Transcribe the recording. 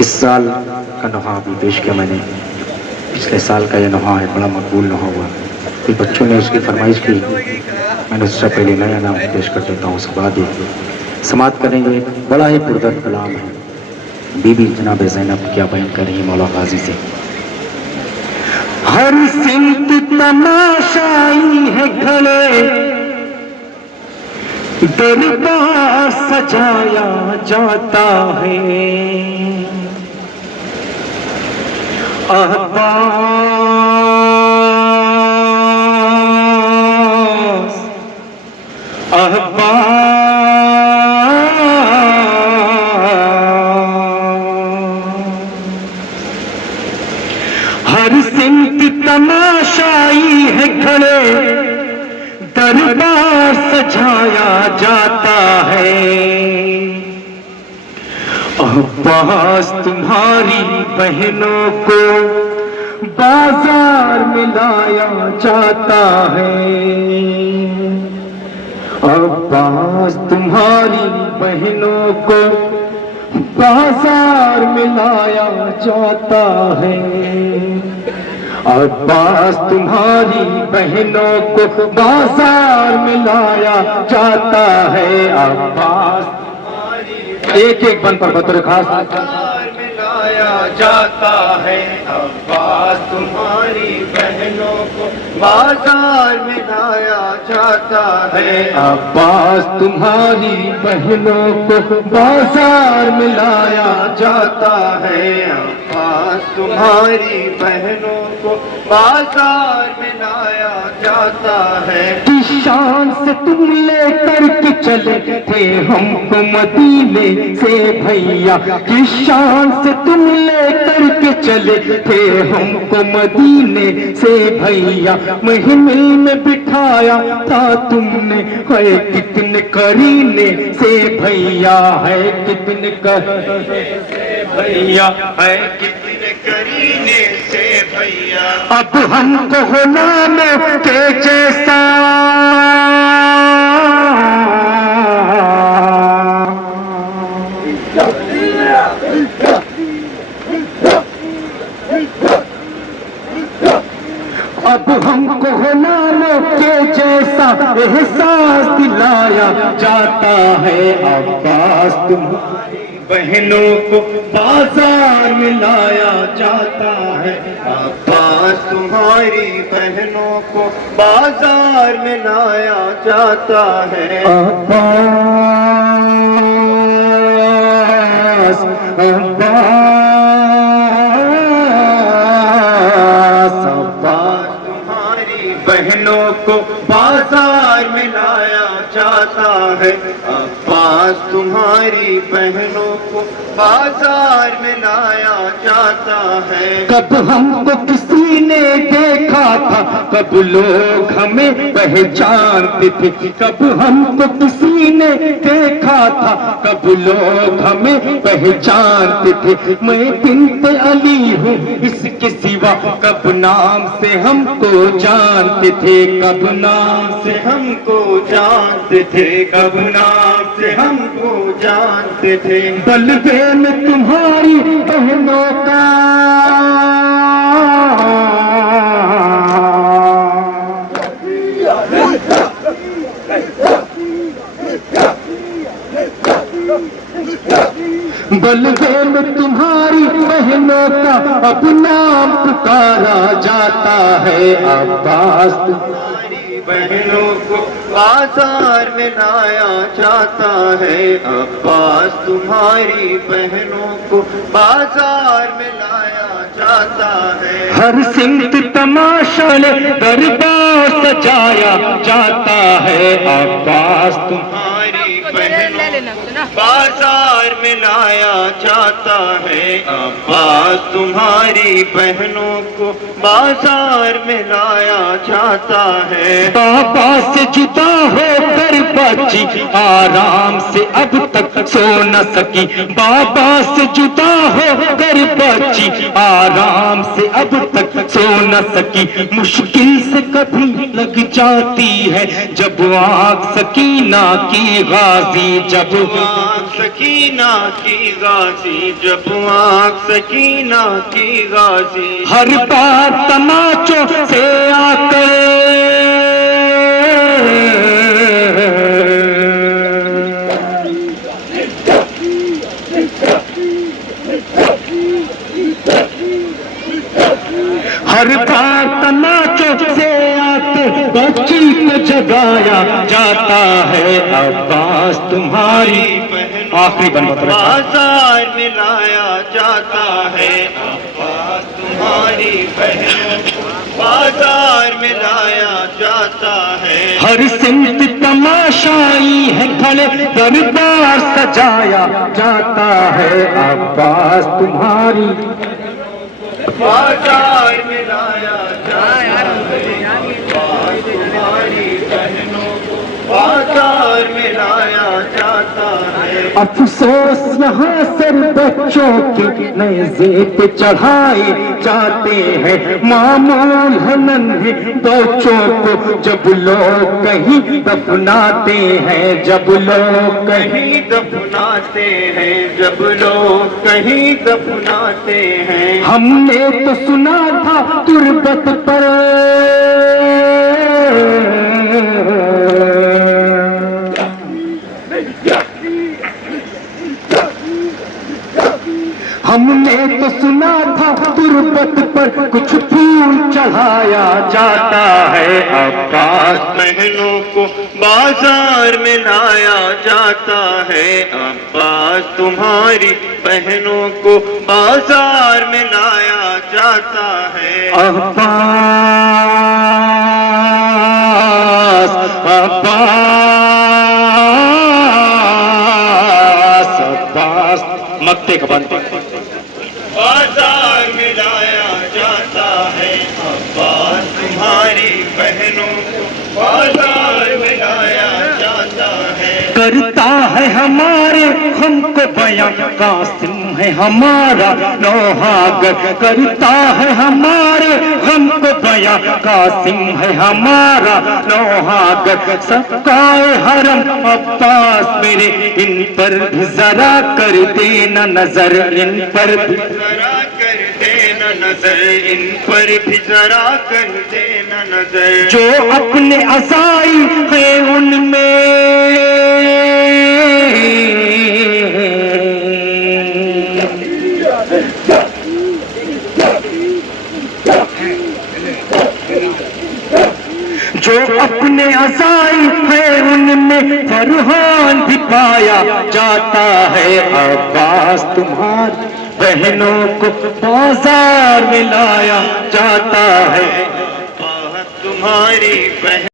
इस साल का नोहा अभी पेश किया मैंने। पिछले साल का ये नोहा है, बड़ा मकबूल नोहा हुआ। कुछ बच्चों ने उसकी फरमाइश की, मैंने उससे पहले नया नाम पेश कर देता हूँ। उसके बाद ही समाप्त करेंगे। एक बड़ा ही पुरदर्द कलाम है, बीबी जनाब ज़ैनब क्या बयान कर रही मौला गाजी से। हर सिमत तमाशाई है खड़े, दरबार सजाया जाता है। अब्बास अब्बास हर सिमत तमाशाई है खड़े, दरबार सजाया जाता है। अब्बास तुम्हारी बहनों को बाजार में लाया जाता है। अब्बास तुम्हारी बहनों को बाजार में लाया जाता है। अब्बास तुम्हारी बहनों को बाजार में लाया जाता है। अब्बास एक एक बन पर बतौर खास बाजार में लाया जाता है। अब्बास तुम्हारी बहनों को बाजार में लाया जाता है। अब्बास तुम्हारी बहनों को बाजार में लाया जाता है। अब्बास तुम्हारी बहनों को बाजार में लाया जाता है। किस शान से तुम लेकर के चले थे हमको मदीने से भैया, किस शान से तुम लेकर के चले थे हमको मदीने से भैया। महमिल में बिठाया था तुमने, है कितने करीने से भैया, है कितने करीने से भैया, है कितने करीने से भैया। अब हमको होना के जैसा अब हमको होना के जैसा एहसास दिलाया जाता है। अब्बास तुम्हारी बहनों को बाजार में लाया जाता है। अब्बास तुम्हारी बहनों को बाजार में लाया जाता है। अब्बास अब्बास बहनों को बाजार में लाया जाता है। अब्बास तुम्हारी बहनों को बाजार में लाया जाता है। कब हमको किसी ने देखा था, कब लोग हमें पहचानते थे। कब हमको किसी ने देखा था, कब लोग हमें पहचानते थे। मैं बिन्ते अली हूँ इसके सिवा, कब नाम से हमको जानते थे। कब नाम से हमको जानते थे, कब नाम से हमको जानते थे। बलबे में तुम्हारी बहनों का बलबे में तुम्हारी बहनों का अब नाम पुकारा जाता है। अब्बास तुम्हारी बहनों को बाजार में लाया जाता है। अब्बास तुम्हारी बहनों को बाजार में लाया जाता है। हर सिमत तमाशा ले दरबार सजाया जाता है। अब्बास तुम्हारी बहनों बाजार में लाया जाता है। अब्बास तुम्हारी बहनों को बाजार में लाया जाता है। बाबा से जुदा होकर बच्ची आराम से अब तक सो न सकी। बाबा से जुदा होकर बच्ची आराम से अब तक सो न सकी। मुश्किल से कभी लग जाती है जब आँख सकीना की गाजी, जब सकीना की गाजी, जब आँख सकीना की गाजी, हर बार तमाचों से आकर हर बार तमाचों से आके बच्ची को जगाया जाता है। अब्बास तुम्हारी आखिरी बन बाजार में लाया जाता है। अब्बास तुम्हारी बहनों को बाजार में लाया जाता है। हर सिमत तमाशाई है, खड़े दरबार सजाया जाता है। अब्बास तुम्हारी बाजार में लाया जाता है। अब्बास तुम्हारी बहनों को बाजार में लाया जाता है। अफसोस यहाँ से बच्चों के नेज़े पे चढ़ाए जाते हैं। मामूल है नन्हे बच्चों को जब लोग कहीं दफनाते हैं, जब लोग कहीं दफनाते हैं, जब लोग कहीं दफनाते हैं। हमने तो सुना था तुरबत पर हमने तो सुना था तुरबत पर कुछ फूल चढ़ाया जाता है। अब्बास बहनों को बाजार में लाया जाता है। अब्बास तुम्हारी बहनों को बाजार में लाया जाता है। अब्बास अब्बास अब्बास मक्ते का बंद बाजार में लाया जाता है। अब्बास तुम्हारी बहनों को बाजार में लाया जाता है। करता है हमारे हमको बयां कासिम है हमारा लोहागर, करता है हमारे हमको बयां कासिम है हमारा लोहागर। सबका हरम अब्बास मेरे, इन पर भी जरा कर देना नजर, इन पर भी जरा कर देना नजर, इन पर भी जरा कर देना नजर। जो अपने असाई है उनमें जो अपने असाई है उनमें फरहान भी पाया जाता है। अब्बास तुम्हारी बहनों को बाजार में लाया जाता है। अब्बास तुम्हारी बहन